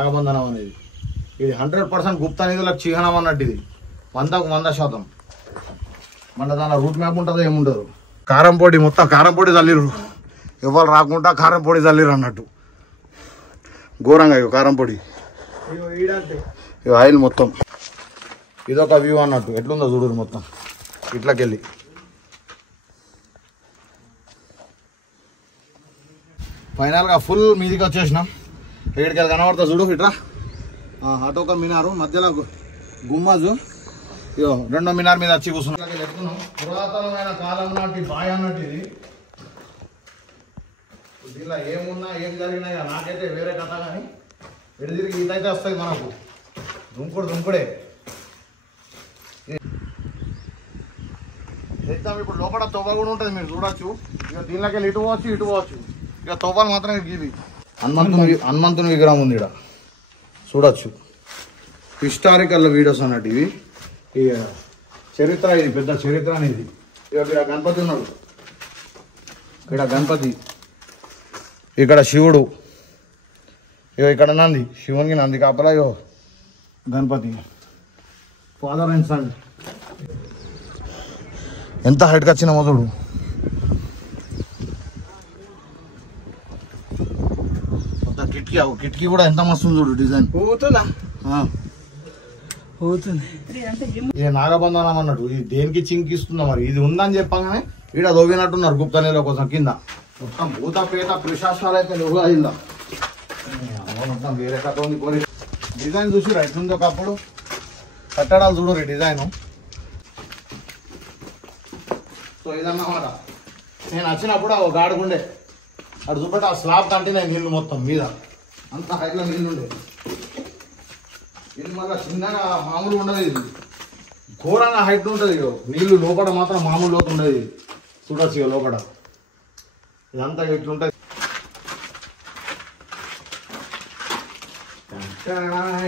నాగబంధనం అనేది ఇది 100% గుప్త నిధులకు చిహ్నం అన్నట్టు. ఇది 100% మళ్ళీ దాని రూట్ మ్యాప్ ఉంటుందో ఏముండదు. కారం పొడి మొత్తం కారం పొడి చల్లిరు, ఎవరు రాకుండా కారం పొడి చల్లిరు అన్నట్టు. ఘోరంగా ఇవి కారం పొడి, ఇవి ఆయిల్ మొత్తం. ఇదొక వ్యూ అన్నట్టు. ఎట్లుందో చూడరు మొత్తం ఇట్లకెళ్ళి. ఫైనల్గా ఫుల్ మీదికి వచ్చేసినాం. ఇక్కడికి కనబడతా చూడు. ఇట్లా అటు ఒక మినారు, మధ్యలో గుమ్మజు, ఇగో రెండో మినార్ మీద వచ్చి కూర్చున్నాం. పురాతనమైన కాలం నాటి బాయ్ అన్నట్టు ఇది. దీనిలో ఏమున్నా ఏం జరిగినా నాకైతే వేరే కథ, కానీ ఎటు తిరిగి ఇదైతే వస్తుంది మనకు. దుంకుడే చేద్దాం. ఇప్పుడు లోపల తొవ్వ కూడా ఉంటుంది, మీరు చూడొచ్చు. ఇక దీనిలోకి వెళ్ళి ఇటు పోవచ్చు. ఇక తొవ్వలు మాత్రం ఇది హనుమంతుని విగ్రహం ఉంది ఇక్కడ, చూడొచ్చు. హిస్టారికల్ వీడియోస్ అన్నట్టు ఇవి. ఇక చరిత్ర, ఇది పెద్ద చరిత్ర అనేది. ఇక ఇక్కడ గణపతి ఉన్నాడు, ఇక్కడ గణపతి, ఇక్కడ శివుడు, ఇగో ఇక్కడ నంది, శివునికి నంది కాపలా, ఇగో గణపతి, ఫాదర్ అండ్ సన్. ఎంత హైట్కి వచ్చిన మొదలు. కిటికీ కూడా ఎంత మస్తు చూడు, డిజైన్ ఇది నాగబంధనం అన్నట్టు. ఇది దేనికి చింకిస్తుందో మరి. ఇది ఉందని చెప్పగానే ఈడ దోవినట్టున్నారు గుప్త నీళ్ళ కోసం. కింద మొత్తం భూత పేత పిశాచాలు అయితే నువ్వు అయిందా మొత్తం వేరే కథ ఉంది. పోయి డిజైన్ చూసి ఎట్లుంది ఒకప్పుడు. కట్టడాలు చూడు డిజైన్. సో ఇదన్నమాట. నేను వచ్చినప్పుడు ఆ గాడుగుండే అటు చూపెట్టి ఆ స్లాబ్ కంటినాయి నీళ్ళు మొత్తం మీద, అంత హైట్లో నీళ్ళు ఉండే. ఇది మళ్ళీ చిన్నగా మామూలు ఉండదు, ఇది ఘోరంగా హైట్ ఉంటుంది. నీళ్ళు లోపల మాత్రం మామూలు లోతు ఉండదు. చూడొచ్చు ఇక లోపల ఇదంతా ఇట్లుంటుంది.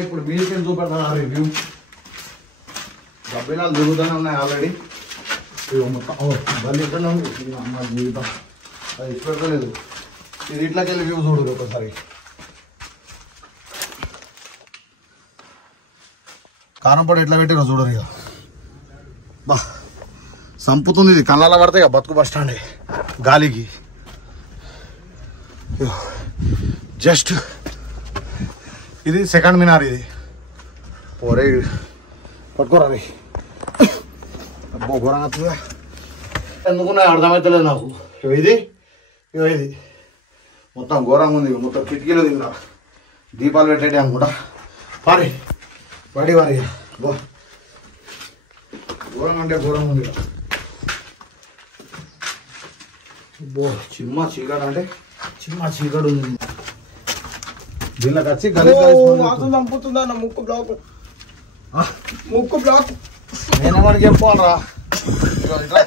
ఇప్పుడు మీకేం చూపెడతాను రివ్యూ. గబ్బిలాలు దొరుకుతూనే ఉన్నాయి ఆల్రెడీ. మొత్తం బల్లి ఇట్లనే ఉంది అమ్మ జీవితం, అది ఇష్టపడలేదు. ఇది ఇట్లకి వెళ్ళి వ్యూ చూడరు ఒకసారి. కారం పొడి ఎట్లా పెట్టిరో చూడరు. ఇక బా సంపుతుంది ఇది. కళ్ళ పడితే ఇక బతుకు బస్ స్టాండ్ గాలికి. జస్ట్ ఇది సెకండ్ మినార్. ఇది పోరే పట్టుకోరా రే. అబ్బో ఘోరంగా ఎందుకున్నాయి అర్థమవుతలేదు నాకు. ఇది మొత్తం ఘోరంగా ఉంది. మొత్తం కిటికీలు తిన్నా దీపాలు పెట్టేటి అనుకుంటా. పడి బో ఘోరం అంటే ఘోరం ఉంది. బో చిమ్మ చీకటి అంటే చిమ్మ చీకటి ఉంది. దీనిలోకి వచ్చి చంపుతుందా ముక్కు బ్లాక్ నేనేమని చెప్పుకోవాలరా. ఇట్లా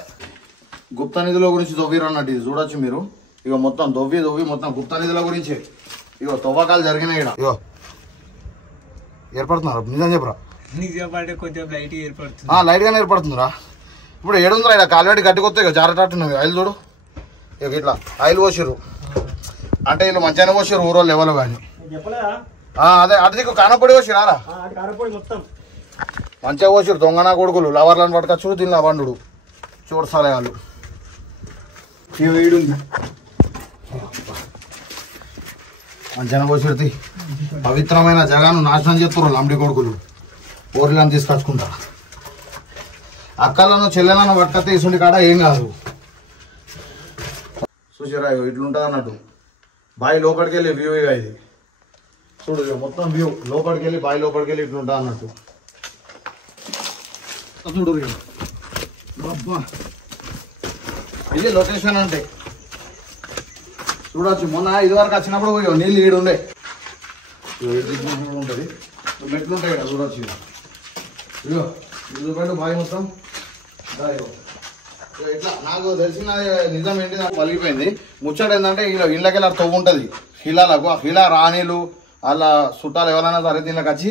గుప్త నిధుల గురించి తవ్విరు అన్నట్టు. ఇది చూడొచ్చు మీరు. ఇక మొత్తం దొవ్వి మొత్తం గుప్త నిధుల గురించి ఇగో తవ్వకాలు జరిగినాయి ఇక్కడ. ఇగో ఏర్పడుతున్నారు, నిజం చెప్పరా? లైట్ గానే ఏర్పడుతుందిరా. ఇప్పుడు ఏడుందిరా ఇక్కడ కాలువడి గట్టికొస్తే ఇక జారటట్టున్నాయి. ఆయిల్ చూడు, ఇక ఇట్లా ఆయిల్ పోసిర్రు అంటే వీళ్ళు మంచిగానే పోసిర్రు ఊరోళ్ళు ఎవరు కానీ. అదే అటు దిక్కు కానపొడి పోసిరారా, మంచిగా పోసిర్రు. దొంగనా కొడుకులు లవర్లను పట్టుకొచ్చుడు దీనిలో వండు చూడసాలే వాళ్ళు. వీడుంది మంచిగా పోసిర్తి. పవిత్రమైన జగాను నాశనం చేస్తున్నారు లంబడి కొడుకులు. ఊర్లను తీసుకొచ్చుకుంటా అక్కలను చెల్లెలను పట్టుకొస్తే ఇసుంటి కాడ ఏం కాదు. చూసారా ఇట్లుంటుంది అన్నట్టు. బావి లోపలికి వెళ్ళి వ్యూ. ఇక ఇది చూడు మొత్తం వ్యూ. లోపలికి వెళ్ళి బావి లోపలికి వెళ్ళి ఇట్లుంటుంది అన్నట్టు. చూడు ఇది లొకేషన్ అంటే చూడొచ్చు. మొన్న ఇదివరకు వచ్చినప్పుడు నీళ్ళు ఈడు ఉండే ఉంటుంది, మెట్లుంటాయి ఇక్కడ చూడొచ్చు. ఇగో ఇది పెట్టు బావి మొత్తం. ఇట్లా నాకు తెలిసిన నిజం ఏంటి నాకు పలిగిపోయింది. ముచ్చట ఏంటంటే ఇలా ఇళ్ళకి ఇలా తవ్వు ఉంటుంది హిలాలకు. ఆ హిలా రాణీలు అలా చుట్టాలు ఎవరైనా సరే దీనిలోకి వచ్చి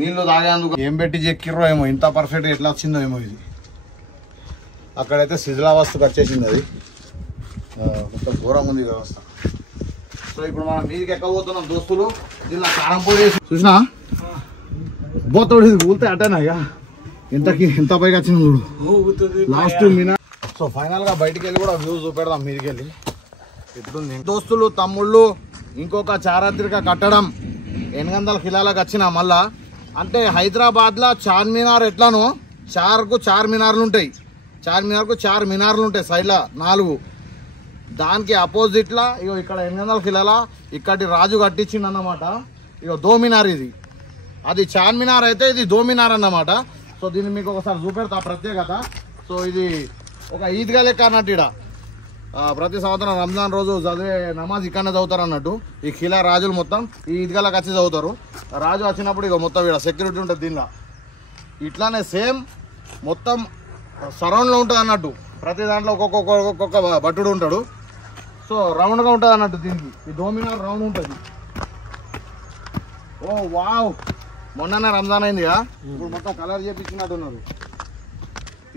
నీళ్లు తాగేందుకు ఏం పెట్టి చెక్కిర్రో ఏమో, ఇంత పర్ఫెక్ట్ ఎట్లా వచ్చిందో ఏమో. ఇది అక్కడైతే శిథిలావస్థకు వచ్చేసింది. అది మొత్తం ఘోరంగా ఉంది వ్యవస్థ. సో ఇప్పుడు మనం మీదికి ఎక్కబోతున్నాం దోస్తులు. దీనిలో కారం పొడి వేసి చూసినా బోతోడు ఊలితే అటేనా ఇక ఎంత పైకి వచ్చింది చూడు లాస్ట్ మినా. సో ఫైనల్ గా బయటికి వెళ్ళి కూడా వ్యూ చూపెడదాం మీదికి వెళ్ళి ఎట్లుంది. దోస్తులు తమ్ముళ్ళు ఇంకొక చారిత్రక కట్టడం 800 కిలోలకు వచ్చిన మళ్ళా అంటే హైదరాబాద్ లో చార్మినార్ ఎట్లానో చార్కు 4 మినార్లు ఉంటాయి, చార్మినార్కు 4 మినార్లు ఉంటాయి సైడ్లో 4. దానికి అపోజిట్ లా ఇగో ఇక్కడ 800 కిలోల ఇక్కడి రాజు కట్టించిండు అన్నమాట. ఇగో దోమినార్ ఇది, అది చార్మినార్ అయితే ఇది దోమినార్ అన్నమాట. సో దీన్ని మీకు ఒకసారి చూపెడతా ప్రత్యేకత. సో ఇది ఒక ఈద్గా లెక్క అన్నట్టు ఇక్కడ ప్రతి సంవత్సరం రంజాన్ రోజు చదివే నమాజ్ ఇక్కడనే చదువుతారు అన్నట్టు. ఈ ఖిలా రాజులు మొత్తం ఈ ఈద్గాలకు వచ్చి చదువుతారు. రాజు వచ్చినప్పుడు ఇక మొత్తం ఇక్కడ సెక్యూరిటీ ఉంటుంది దీనిలో. ఇట్లానే సేమ్ మొత్తం సరౌండ్లో ఉంటుంది అన్నట్టు. ప్రతి దాంట్లో ఒక్కొక్క భటుడు ఉంటాడు. సో రౌండ్గా ఉంటుంది అన్నట్టు దీనికి. ఈ దోమినార్ రౌండ్ ఉంటుంది. ఓ వావ్, మొన్ననే రంజాన్ అయిందిగా, ఇప్పుడు మొత్తం కలర్ చేపించినట్టున్నారు.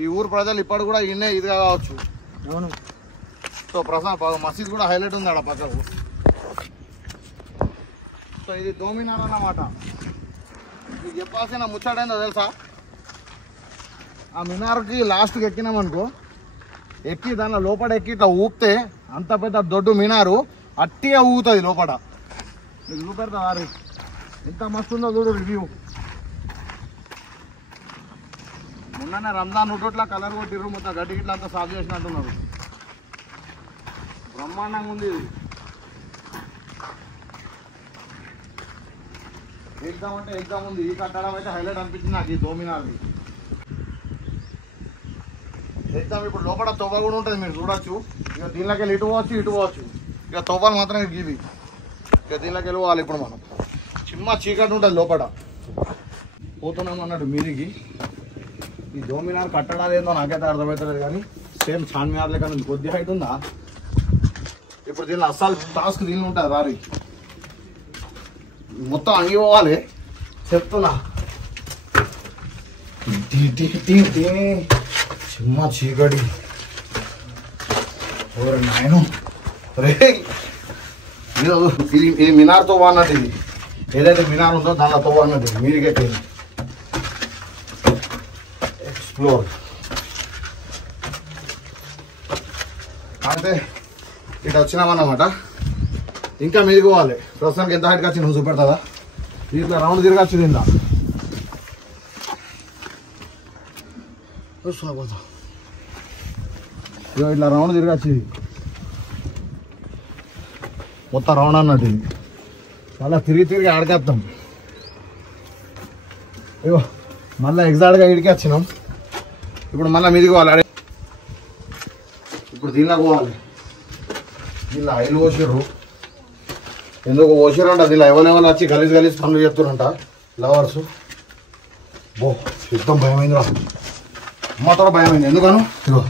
ఈ ఊరు ప్రజలు ఇప్పటి కూడా ఇన్నే ఇదిగా కావచ్చు. అవును. సో మసీద్ కూడా హైలైట్ ఉంది ఆడ పక్కకు. సో ఇది దోమినార్ అన్నమాట. మీకు చెప్పాల్సిన ముచ్చటైందో తెలుసా? ఆ మినార్కి లాస్ట్కి ఎక్కినామనుకో, ఎక్కి దానిలో లోపల ఎక్కి ఇట్లా ఊపితే అంత పెద్ద దొడ్డు మినారు అట్టిగా ఊగుతుంది లోపల. మీకు చూపెడతా వారి ఎంత మస్తు ఉందో చూడు రివ్యూ. మొన్ననే రంజాన్ ఉట్లా కలర్ కొట్టిర్రు, మొత్తం గడ్డి గిట్లా అంతా సాఫ్ చేసినట్టున్నారు. బ్రహ్మాండంగా ఉంది ఇది. ఎగ్జామ్ అంటే ఎగ్జామ్ ఉంది. ఈ కట్టడం అయితే హైలైట్ అనిపించింది నాకు ఈ దోమినార్ది. ఎగ్జామ్ ఇప్పుడు లోపల తొవ్వ కూడా ఉంటుంది, మీరు చూడొచ్చు. ఇక దీనిలోకి వెళ్ళి ఇటు పోవచ్చు. ఇక తొవ్వలు మాత్రం ఇవి. ఇక దీనిలోకి వెళ్ళి పోవాలి. ఇప్పుడు మనం చిమ్మ చీకటి ఉంటుంది లోపల. పోతున్నాం అన్నట్టు మీదికి. ఈ దోమినార్ కట్టడాలు ఏందో నాకైతే అర్థమవుతలేదు, కానీ సేమ్ చార్మినార్ లెక్క ఉంది. కొద్దిగా అవుతుందా? ఇప్పుడు దీనిలో అస్సలు టాస్క్ దీనిలో ఉంటుంది. రారి మొత్తం అంగిపోవాలి చెప్తున్నా. చిమ్మ చీకటి నాయను. ఇది మినార్తో అన్నట్టు. ఇది ఏదైతే మినార్ ఉందో దానిలో తో అన్నట్టు. మీదికైతే ఎక్స్ప్లోర్ అంటే ఇటు వచ్చినామన్నమాట. ఇంకా మీదికి పోవాలి. ప్రస్తుతానికి ఎంత హైట్కి వచ్చి నువ్వు చూపెడతా. ఇట్లా రౌండ్ తిరగచ్చు. దీనిలో ఇట్లా రౌండ్ తిరగచ్చు. ఇది మొత్తం రౌండ్ అన్నట్టు. ఇది మళ్ళీ తిరిగి ఆడకేస్తాం. ఇగో మళ్ళీ ఎగ్జాక్ట్గా ఇడికి వచ్చినాం. ఇప్పుడు మళ్ళీ మీదికి పోవాలి. ఇప్పుడు దీనిలో పోవాలి. దీనిలో ఆయిల్ పోసిర్రు. ఎందుకు పోసిరంట? దీనిలో ఎవరెవరు వచ్చి గలీజ్ పనులు చేస్తురంట లవర్స్. బో యుద్ధం భయమైంది రా. అమ్మతో భయమైంది. ఎందుకను? ఇగో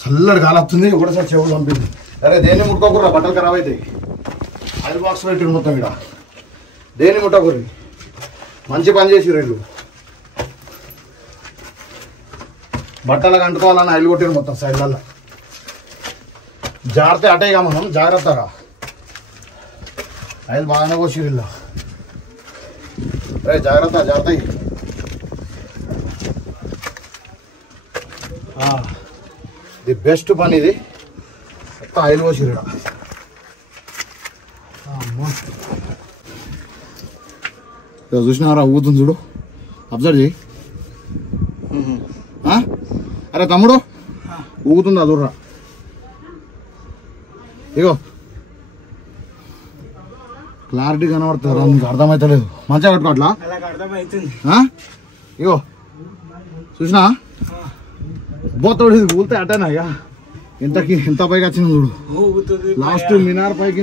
చల్లడి గాలి వస్తుంది. ఒకటేసారి చెవులు పంపింది. అరే దేన్ని ముట్టుకోకుర్రా, బట్టలు ఖరాబ్ అవుతాయి. ఆయిల్ బాక్స్ పెట్టిరు మొత్తం ఇక్కడ. దేన్ని ముట్టకుర్రి. మంచి పని చేసిర్రు వీళ్ళు. బట్టలకు అంటుకోవాలని ఆయిల్ కొట్టిరు మొత్తం సైడ్లలో. జాగ్రత్త అటేగా మనం జాగ్రత్తగా. ఆయిల్ బాగానే పోసిర్రు వీళ్ళు. అరే జాగ్రత్త. ఇది బెస్ట్ పని. ఇది మొత్తం ఆయిల్ పోసిర్రు. చూసినారా ఊగుతుంది చూడు. అబ్జర్వ్ చేయి. అరే తమ్ముడు ఊగుతుందా చూడరా. ఇగో క్లారిటీ కనబడుతుంది. నీకు అర్థమవుతలేదు. మంచిగా పెట్టుకో అట్లా. ఇగో చూసినా బోతోడు ఊలితే అటేనా ఇక ఎంత పైకి వచ్చింది చూడు. లాస్ట్ మినార్ పైకి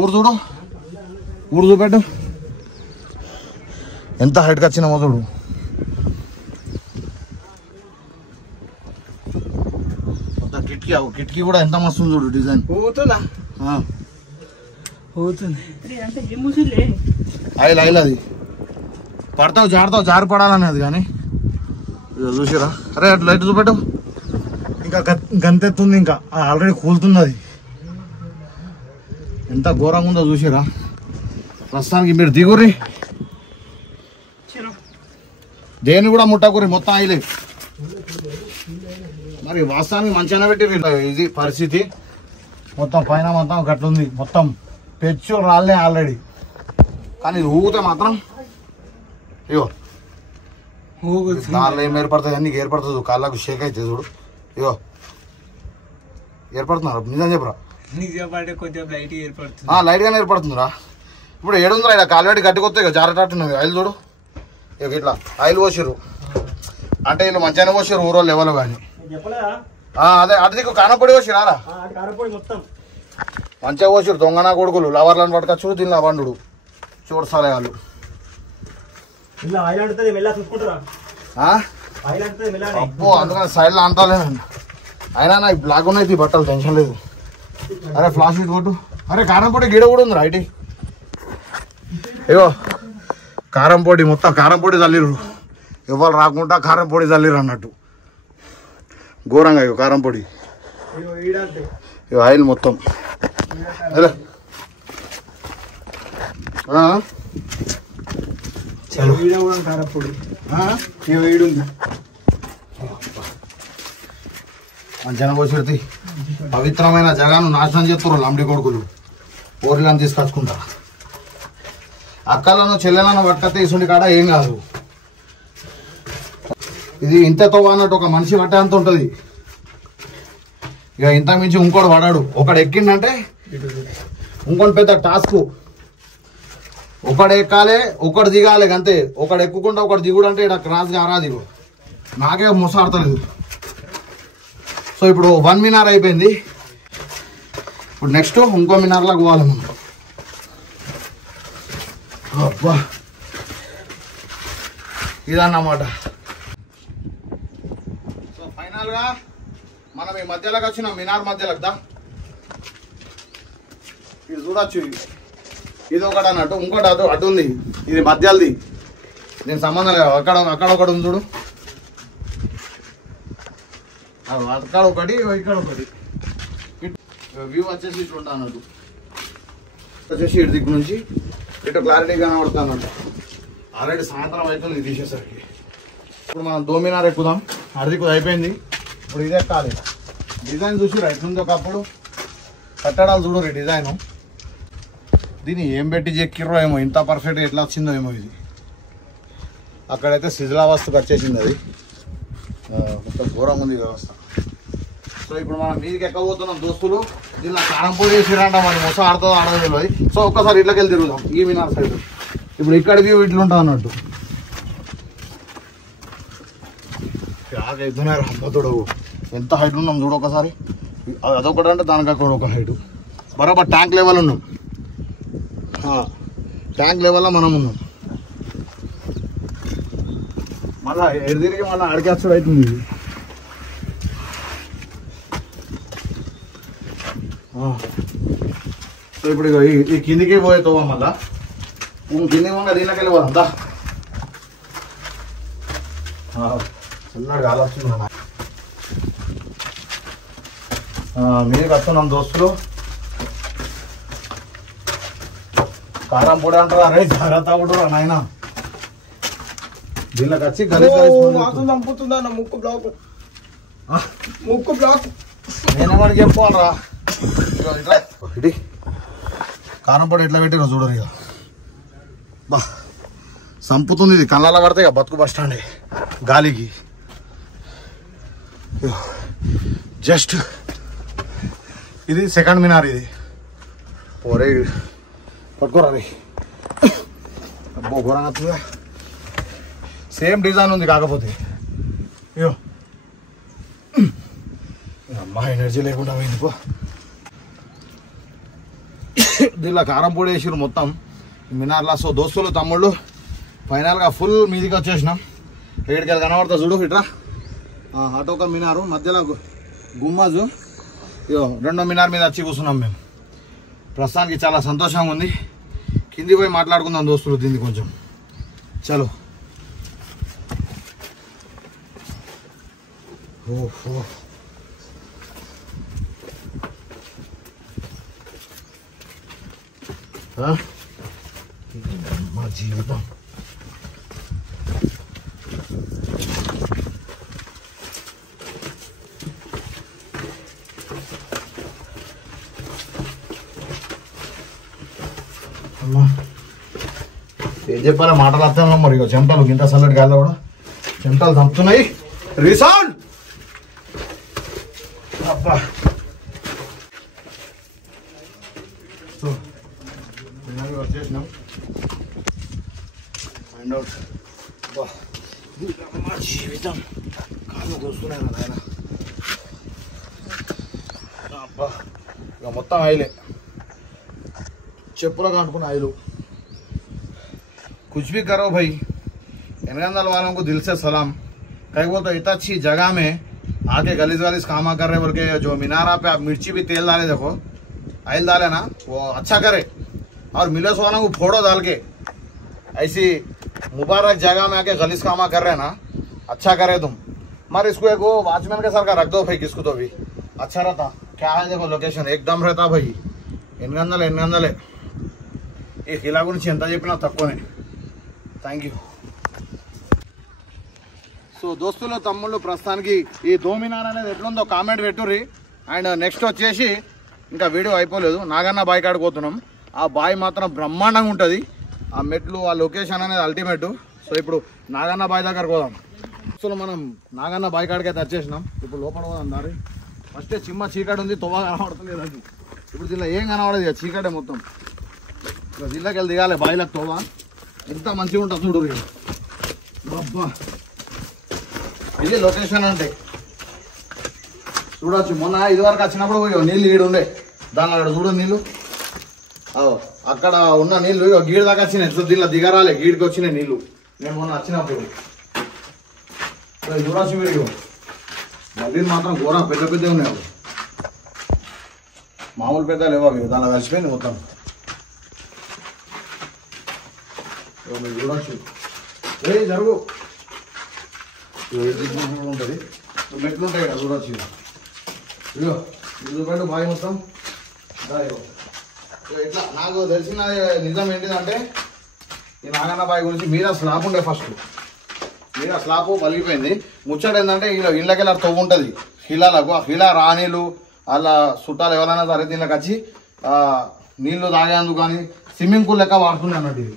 ఊరు చూడు. ఊరు చూపెట్టు ఎంత హైట్కి వచ్చినామో చూడు. కిటికీ కూడా ఎంత మస్తు చూడు డిజైన్. ఆయిల్ అది పడతావు జారి పడాలనేది. కానీ చూసిరా. అరే అట్లా లైట్ చూపెట్టు. ఇంకా గంతెత్తుంది. ఇంకా ఆల్రెడీ కూలుతుంది అది. ఎంత ఘోరంగా ఉందో చూసిరా. ప్రస్తుతానికి మీరు దిగుర్రి, దేని కూడా ముట్టకుర్రి, మొత్తం ఆయిలే. మరి వాస్తవానికి మంచిగా పెట్టి ఇది పరిస్థితి. మొత్తం పైన మొత్తం గట్లుంది, మొత్తం పెచ్చులు రాలే ఆల్రెడీ. కానీ ఇది ఊగితే మాత్రం ఇగో దానిలో ఏం ఏర్పడుతుంది అని నీకు ఏర్పడుతుంది, కాళ్ళకు షేక్ అవుతుంది చూడు. ఇగో ఏర్పడుతున్నారు, నిజం చెప్పరా? లైట్ గానే ఏర్పడుతుందిరా. ఇప్పుడు ఏడుందిరా ఇక్కడ ఆల్రెడీ గట్టికొస్తాయి ఇక జారటట్టున్నది. ఆయిల్ చూడు ఇక ఇట్లా ఆయిల్ పోసిర్రు అంటే వీళ్ళు మంచిగానే పోసిర్రు ఊరోళ్ళు ఎవరు కానీ. అదే అటు దిక్కు కారపొడి పోసిరారా, మంచిగా పోసిర్రు. దొంగనా కొడుకులు లవర్లను పట్టుకొచ్చు దీనిలో బండు చూడసాలే వాళ్ళు. అబ్బో అందుకని సైడ్లో అంటాలేనండి. అయినా నా బ్లాక్ ఉన్నాయి బట్టలు, టెన్షన్ లేదు. అరే ఫ్లాష్ ఇటు కొట్టు. అరే కారం పొడి గిడ కూడా ఉంది రైట్. అయ్యో కారం పొడి, మొత్తం కారం పొడి చల్లిరు. ఎవరు రాకుండా కారం పొడి చల్లిరు అన్నట్టు ఘోరంగా. ఇగో కారం పొడి, ఇగో ఆయిల్ మొత్తం. అరే మంచిగా పోసి పవిత్రమైన జగాను నాశనం చేస్తున్నారు లంబడి కొడుకులు. ఓర్లను తీసుకొచ్చుకుంటా అక్కలను చెల్లెలను పట్టుకతే ఇసుండి కాడ ఏం కాదు. ఇది ఇంతతో అన్నట్టు ఒక మనిషి పట్టే అంత ఉంటుంది. ఇక ఇంత మించి ఇంకోటి పడాడు. ఒకడు ఎక్కిండంటే ఇంకోటి పెద్ద టాస్క్. ఒకడు ఎక్కాలి, ఒకడు దిగాలి అంతే. ఒకడు ఎక్కుకుండా ఒకడు దిగుడు అంటే ఇక్కడ క్రాస్ కారాది. నాకే ముసాడతలేదు. సో ఇప్పుడు 1 మినార్ అయిపోయింది. ఇప్పుడు నెక్స్ట్ ఇంకో మినార్లోకి పోవాలి మనం. అబ్బా ఇదన్నమాట. సో ఫైనల్గా మనం ఈ మధ్యలోకి వచ్చిన మినార్ మధ్యలోకి దా. ఇది చూడొచ్చు, ఇది ఒకటి అన్నట్టు, ఇంకోటి అటు ఉంది. ఇది మధ్యలది, దీనికి సంబంధం లేదు. అక్కడ ఒకటి ఉంది చూడు, అక్కడ ఒకటి ఇక్కడ ఒకటి. వ్యూ వచ్చేసి ఇట్లా ఉంటా అన్నట్టు, వచ్చేసి ఇటు దిక్కు నుంచి ఇటు క్లారిటీ కనబడుతుంది అన్నట్టు. ఆల్రెడీ సాయంత్రం అవుతుంది ఇది తీసేసరికి. ఇప్పుడు మనం దోమినార్ ఎక్కుదాం. అడిదిక్కు అయిపోయింది. ఇప్పుడు ఇది ఎక్కాలి. డిజైన్ చూసి ఎట్లుంది ఒకప్పుడు, కట్టడాలు చూడు ఈ డిజైను. దీన్ని ఏం పెట్టి చెక్కిర్రో ఏమో, ఇంత పర్ఫెక్ట్గా ఎట్లా వచ్చిందో ఏమో. ఇది అక్కడైతే శిథిలావస్థకు వచ్చేసింది. అది మొత్తం ఘోరంగా ఉంది వ్యవస్థ. సో ఇప్పుడు మనం మీదికి ఎక్కబోతున్నాం దోస్తులు. దీనిలో కారం పొడి వేసిరంట, మరి మొత్తం ఆడుతుందో ఆడదో తెలియదు. సో ఒక్కసారి ఇట్లకి వెళ్ళి తిరుగుదాం ఈ మినార్ సైడ్. ఇప్పుడు ఇక్కడ వ్యూ ఇట్లా ఉంటుంది అన్నట్టు. అవుతున్నారు అమ్మతుడు, ఎంత హైట్ ఉన్నాం చూడు ఒకసారి. అదొకటి అంటే దానికి అక్కడ ఒక హైట్. బరాబర్ ట్యాంక్ లెవెల్ ఉన్నాం. ట్యాంక్ లెవెల్లో మనం ఉన్నాం. మళ్ళా ఎడు తిరిగి మళ్ళీ అడిగేస్తాడు అవుతుంది ఇది. సో ఇప్పుడు ఈ కిందికి పోయేతావా, మళ్ళా కిందికి పోగా దీనిలోకి వెళ్ళిపోదా. చల్లగా గాలి వస్తుంది. మీదకి వస్తున్నాం దోస్తులు. కారం పొడి అంటారా? అరే జాగ్రత్త కూడా నాయన. దీనిలోకి వచ్చి చంపుతుందా ముక్కు బ్లాక్. నేనేమని చెప్పుకోవాలరా. ఇటు కారం పొడి ఎట్లా పెట్టినా చూడరు. ఇక బా సంపుతుంది ఇది. కళ్ళలో పడితే ఇక బతుకు బస్ స్టాండ్ గాలికి. జస్ట్ ఇది సెకండ్ మినార్. ఇది పోరే పట్టుకోరా. అబ్బో ఘోరంగా వస్తుందా. సేమ్ డిజైన్ ఉంది కాకపోతే. అయ్యో అమ్మా ఎనర్జీ లేకుండా పోయింది పో. దీనిలో కారం పొడి వేసిరు మొత్తం మినార్లా. సో దోస్తులు తమ్ముళ్ళు ఫైనల్గా ఫుల్ మీదికి వచ్చేసినాం. ఎక్కడికి వెళ్ళి కనబడతా చూడు ఇట్లా. అటు ఒక మినారు, మధ్యలో గుమ్మజు. ఇగో రెండో మినార్ మీద వచ్చి కూర్చున్నాం మేము. ప్రస్తుతానికి చాలా సంతోషంగా ఉంది. కింది పోయి మాట్లాడుకుందాం దోస్తులు దీన్ని కొంచెం. చలో. ఓహో మా జీవితం అమ్మా ఏం చెప్పాలా మాటలు వస్తాను మరి చెమటలు గింత సల్లటి గాలి కూడా చెమటలు చంపుతున్నాయి రీసౌండ్ అబ్బా సో వచ్చేసినాం ఫైండ్ అవుట్ మా జీవితం కాళ్ళు చూస్తున్నాయి కదా ఆయన అబ్బా ఇక మొత్తం ఆయిలే చెప్పులకు అంటుకున్న ఆయిలు कुछ भी करो भाई एनगंदल वालों को दिल से सलाम कहीं वो तो इतना अच्छी जगह में आके गलीज वालीज कामा कर रहे बोल के जो मीनारा पे आप मिर्ची भी तेल डाले देखो आयल डाले ना वो अच्छा करे और मिलस वालों को फोड़ो डाल के ऐसी मुबारक जगह में आके गलीज कामा कर रहे ना अच्छा करे तुम मगर इसको एक वो वॉचमैन के सर का रख दो भाई किसको तो भी अच्छा रहता क्या है देखो लोकेशन एकदम रहता भाई एनगंदल है ఈ కిలా గురించి ఎంత చెప్పినా తక్కువనే థ్యాంక్ యూ సో దోస్తులు తమ్ముళ్ళు ప్రస్తుతానికి ఈ దోమినార్ అనేది ఎట్లుందో కామెంట్ పెట్టుర్రి అండ్ నెక్స్ట్ వచ్చేసి ఇంకా వీడియో అయిపోలేదు నాగన్న బాయ్ కాడికి పోతున్నాం ఆ బాయ్ మాత్రం బ్రహ్మాండంగా ఉంటుంది ఆ మెట్లు ఆ లొకేషన్ అనేది అల్టిమేట్ సో ఇప్పుడు నాగన్న బాయ్ దగ్గరకు పోదాం అసలు మనం నాగన్న బాయ్ కాడికి అయితే వచ్చేసినాం ఇప్పుడు లోపల పోదాం దారి ఫస్ట్ చిమ్మ చీకటి ఉంది తొవ్వ కనబడతలేదు అది ఇప్పుడు దీనిలో ఏం కనబడదు చీకటే మొత్తం జిల్లాకి వెళ్ళి దిగాలి బాయిలకు తోవా ఎంత మంచిగా ఉంటుంది చూడు అబ్బా ఇది లొకేషన్ అంటే చూడవచ్చు మొన్న ఇదివరకు వచ్చినప్పుడు నీళ్ళు ఈడు ఉండే దానిలో అక్కడ చూడు నీళ్ళు అక్కడ ఉన్న నీళ్ళు గీడి దాకా వచ్చినాయి దీనిలో దిగరాలే గీడికి వచ్చినాయి నీళ్ళు నేను మొన్న వచ్చినప్పుడు చూడవచ్చు మీరు నదీలు మాత్రం ఘోరం పెద్ద పెద్దవి ఉన్నాయి అవి మామూలు పెద్ద లేవు అవి దానిలో కలిసిపోయింది మొత్తం మీరు చూడవచ్చు ఏ జరుగు ఉంటుంది మెట్లు ఉంటాయి కదా చూడవచ్చు ఇదిగో ఇది బయట బాయ్ మొత్తం ఇట్లా నాకు తెలిసిన నిజం ఏంటిదంటే ఈ నాగన్న బాయ్ గురించి మీద స్లాబ్ ఉండే ఫస్ట్ మీద స్లాబ్ పలిగిపోయింది ముచ్చట ఏంటంటే ఇలా ఇళ్ళకెళ్ళి తవ్వు ఉంటుంది హిలాలకు ఆ హిలా రాణీలు అలా చుట్టాలు ఎవరైనా సరే దీనిలోకి వచ్చి నీళ్లు తాగేందుకు కానీ స్విమ్మింగ్ పూల్ లెక్క వాడుతుంది అన్నట్టు ఇది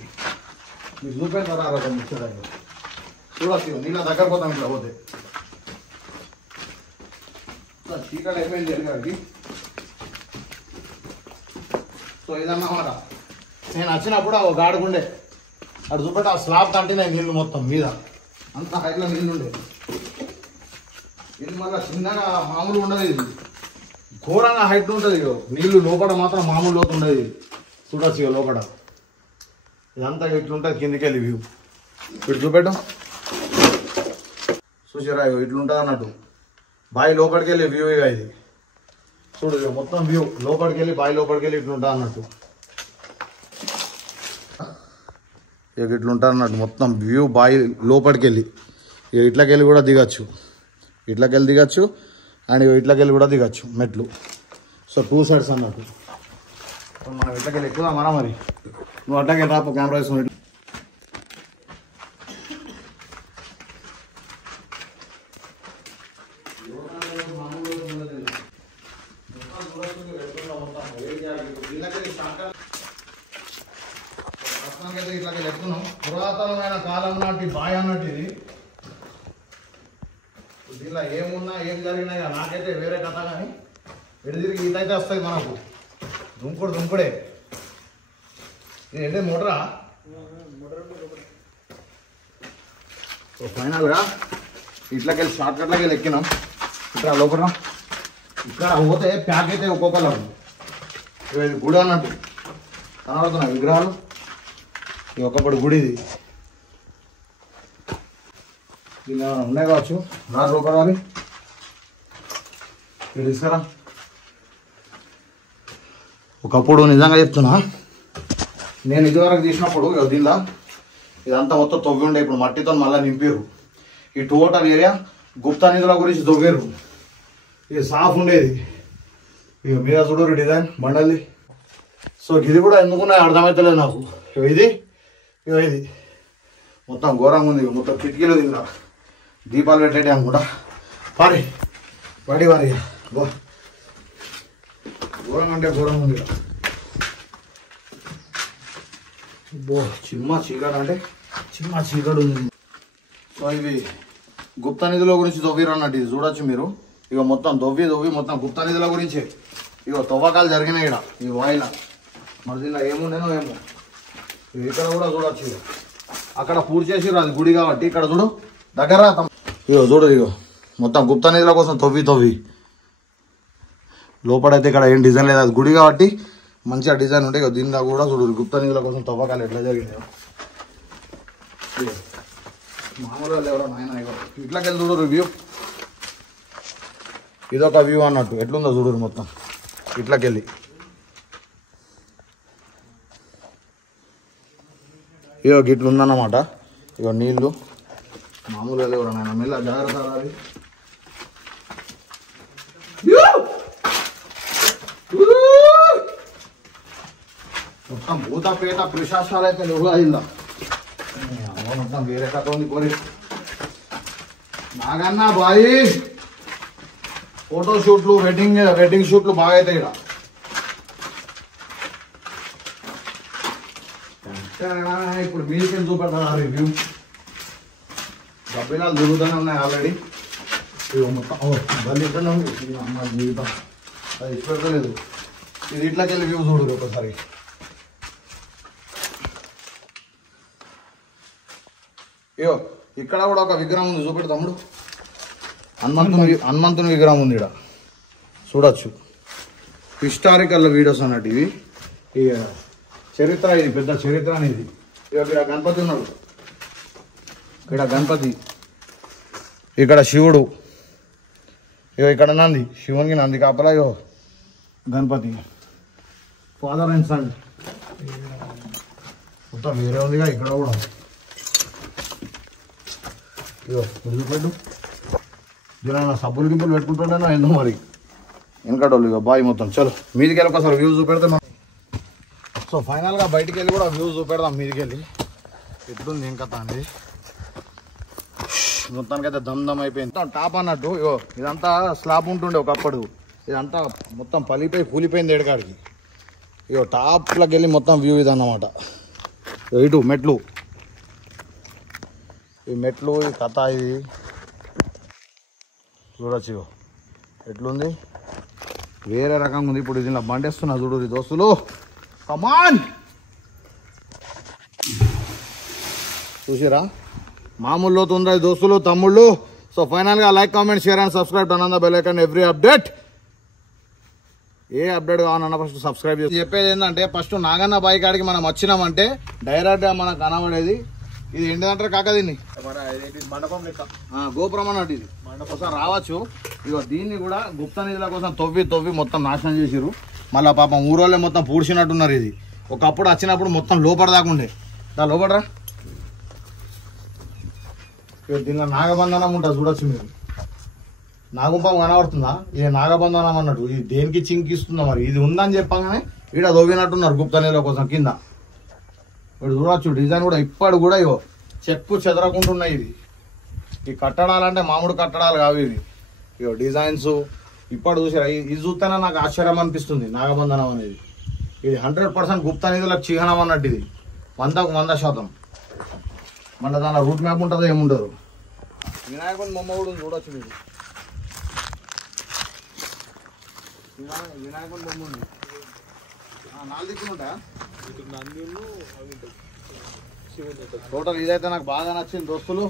మీరు చూపెడతారా ముచ్చట చూడచ్చు నీళ్ళ దగ్గర పోతాం ఇట్లా పోతే చీకటి అయిపోయింది ఎక్కడికి సో ఇదన్నమాట నేను వచ్చినప్పుడు ఒక గాడుకుండే అటు చూపెట్టి ఆ స్లాబ్ తంటినాయి నీళ్ళు మొత్తం మీద అంత హైట్లో నీళ్ళు ఉండే ఇది మళ్ళీ చిన్నగా మామూలు ఉండదు ఇది ఘోరంగా హైట్ ఉంటుంది నీళ్ళు లోపల మాత్రం మామూలు లోతు ఉండదు చూడచ్చు ఇక లోపల ఇదంతా ఇట్లుంటుంది కిందికి వెళ్ళి వ్యూ ఇటు చూపెట్టు చూసారా ఇట్లుంటుంది అన్నట్టు బావి లోపలికి వెళ్ళి వ్యూ ఇక ఇది చూడు మొత్తం వ్యూ లోపలికి వెళ్ళి బావి లోపలికి వెళ్ళి ఇట్లుంటుంది అన్నట్టు ఇక ఇట్లుంటుంది అన్నట్టు మొత్తం వ్యూ బావి లోపలికి వెళ్ళి ఇక ఇట్లకి వెళ్ళి కూడా దిగచ్చు ఇట్లకి వెళ్ళి దిగచ్చు అండ్ ఇట్లకి వెళ్ళి కూడా దిగచ్చు మెట్లు సో 2 సైడ్స్ అన్నట్టు మనం ఇట్లకి వెళ్ళి ఎక్కువ మన మరి నువ్వు అట్లాగే రాపు కెమెరా వేసుకుని ఇట్లా చెప్తున్నాం పురాతనమైన కాలం నాటి బాయ్ అన్నట్టు ఇది దీనిలో ఏమున్నా ఏం జరిగినా నాకైతే వేరే కథ కానీ ఎడిదిరిగి ఇదైతే వస్తుంది మనకు దుంకుడే ఇది ఏంటి మోటరా ఫైనల్గా ఇట్లకెళ్ళి షార్ట్ కట్లకి వెళ్ళి ఎక్కినాం ఇక్కడ లోపల ఇక్కడ పోతే ప్యాక్ అయితే ఒక్కొక్కరు ఇది గుడి అన్నట్టు కనబడుతున్నాయి విగ్రహాలు ఇది ఒకప్పుడు గుడి ఇది ఇలా ఉన్నాయి కావచ్చు నా రూపాయలు ఇది తీసుకురా ఒకప్పుడు నిజంగా చెప్తున్నా నేను ఇదివరకు తీసినప్పుడు దీనిలో ఇదంతా మొత్తం తవ్వి ఉండే ఇప్పుడు మట్టితో మళ్ళీ నింపారు ఈ టోటల్ ఏరియా గుప్తా నిధుల గురించి తవ్వారు ఇది సాఫ్ ఉండేది ఇక మీద చూడరు డిజైన్ బండల్ది సో ఇది కూడా ఎందుకున్నాయో అర్థమవుతలేదు నాకు. ఇది మొత్తం ఘోరంగా ఉంది. మొత్తం కిటికీలు తిన్నా దీపాలు పెట్టేటి అనుకుంటా. పడి ఘోరం అంటే ఘోరం ఉంది. చిమ్మ చీకటి అంటే చిమ్మ చీకటి ఉంది. సో ఇవి గుప్త నిధుల గురించి తవ్విరు అన్నట్టు ఇది చూడొచ్చు మీరు. ఇక మొత్తం దొవ్వి మొత్తం గుప్త నిధుల గురించి ఇక తవ్వకాలు జరిగినాయి ఇక్కడ ఈ వాయిల. మరి దీనిలో ఏముండేనో ఏమో. ఇక్కడ కూడా చూడొచ్చు. ఇక అక్కడ పూర్తి చేసిరు అది గుడి కాబట్టి ఇక్కడ చూడు దగ్గర చూడు మొత్తం గుప్త నిధుల కోసం తవ్వి లోపలైతే ఇక్కడ ఏం డిజైన్ లేదు, అది గుడి కాబట్టి మంచిగా డిజైన్ ఉంటాయి. దీనిలో కూడా చూడు గుప్త నిధుల కోసం తవ్వకాలు ఎట్లా జరిగినాయో. మామూలుగా ఎవరో నాయన ఇట్లకి వెళ్ళి చూడరు వ్యూ. ఇదొక వ్యూ అన్నట్టు ఎట్లుందో చూడరు మొత్తం ఇట్లకెళ్ళి. ఇగో గిట్లుందన్నమాట. ఇగో నీళ్ళు మామూలుగా ఎవరో నాయన మెల్ల జాగ్రత్త రాలి. మొత్తం భూతపేట ప్రశాసనాలు అయితే నువ్వు అయిందా మొత్తం వేరే కథ ఉంది. కోరి నాగన్నా బాయి ఫోటో షూట్లు వెడ్డింగ్ షూట్లు బాగా అవుతాయి ఇక్కడ. ఇప్పుడు మీకే చూపెడతా రివ్యూ. డబ్బినాలు దొరుకుతూనే ఉన్నాయి ఆల్రెడీ. మొత్తం బల్లి ఇక్కడనే ఉంది. అమ్మ జీవితం అది ఇష్టపడలేదు. ఇది ఇట్లకి వెళ్ళి వ్యూ చూడు ఒకసారి. అయ్యో ఇక్కడ కూడా ఒక విగ్రహం ఉంది చూపెడు తమ్ముడు. హనుమంతుని విగ్రహం ఉంది ఇక్కడ చూడొచ్చు. హిస్టారికల్ వీడియోస్ అన్నట్టు ఇవి. ఇక చరిత్ర ఇది పెద్ద చరిత్ర అనేది. ఇక్కడ గణపతి ఉన్నాడు. ఇక్కడ గణపతి, ఇక్కడ శివుడు, ఇగో ఇక్కడ నంది, శివునికి నంది కాపలా. ఇగో గణపతి ఫాదర్ అండ్ సన్ మొత్తం వేరే ఉందిగా. ఇక్కడ కూడా ఇగో పెట్టు దీని సబ్బులు గింపులు పెట్టుకుంటుండేనా ఎందుకు మరి వెనకటోళ్ళు. ఇక బాయ్ మొత్తం చలో మీదికి వెళ్ళి ఒకసారి వ్యూ చూపెడతాం. సో ఫైనల్గా బయటికి వెళ్ళి కూడా వ్యూ చూపెడదాం మీదికి వెళ్ళి ఎట్లుంది ఏం కథ అనేది. మొత్తానికైతే దమ్ అయిపోయింది. టాప్ అన్నట్టు ఇగో ఇదంతా స్లాబ్ ఉంటుండే ఒకప్పుడు. ఇదంతా మొత్తం పలిపోయి కూలిపోయింది ఏడకాడికి. ఇగో టాప్లోకి వెళ్ళి మొత్తం వ్యూ ఇది అన్నమాట. ఇటు మెట్లు, ఈ మెట్లు, ఈ కథ ఇది చూడొచ్చు. ఇగో ఎట్లుంది వేరే రకంగా ఉంది. ఇప్పుడు దీనిలో బండేస్తున్నా చూడు దోస్తులు. కమాన్ చూసిరా మామూలు లోతు ఉంది దోస్తులు తమ్ముళ్ళు. సో ఫైనల్గా like comment share and subscribe to bell icon every update. A update కావాలన్నా ఫస్ట్ సబ్స్క్రైబ్ చేసి చెప్పేది ఏంటంటే ఫస్ట్ నాగన్న బాయి కాడికి మనం వచ్చినామంటే డైరెక్ట్గా మనకు కనబడేది ఇది ఏంటిదంటారు కాక దీన్ని మండపం లెక్క గోపురం అన్నట్టు. ఇది ఒకసారి రావచ్చు. ఇగో దీన్ని కూడా గుప్త నిధుల కోసం తవ్వి మొత్తం నాశనం చేసిరు. మళ్ళీ పాపం ఊరోళ్ళే మొత్తం పూడ్చినట్టున్నారు. ఇది ఒకప్పుడు వచ్చినప్పుడు మొత్తం లోపల దాకుండే. దా లోపడరా. దీనిలో నాగబంధనం ఉంటుంది చూడొచ్చు మీరు. నాగుంపం కనబడుతుందా? ఇది నాగబంధనం అన్నట్టు. ఇది దేనికి చింకిస్తుందా మరి. ఇది ఉందని చెప్పగానే ఈడ దొవ్వినట్టున్నారు గుప్త నిధుల కోసం కింద. ఇప్పుడు చూడవచ్చు డిజైన్ కూడా ఇప్పటి కూడా ఇగో చెక్కు చెదరకుంటున్నాయి. ఇది ఈ కట్టడాలంటే మామూలు కట్టడాలు కావు ఇవి. ఇగో డిజైన్స్ ఇప్పుడు చూసారా. ఇది చూస్తేనే నాకు ఆశ్చర్యం అనిపిస్తుంది. నాగబంధనం అనేది ఇది 100% గుప్త నిధులకు చిహ్నం అన్నట్టు. ఇది 100% మళ్ళీ దాని రూట్ మ్యాప్ ఉంటుందో ఏముండదు. వినాయకుని బొమ్మ కూడా చూడొచ్చు మీరు. వినాయకుని బొమ్మ ఉంది. 4 దిక్కులు ఉంటాయా? టోటల్ ఇదైతే నాకు బాగా నచ్చింది దోస్తులు.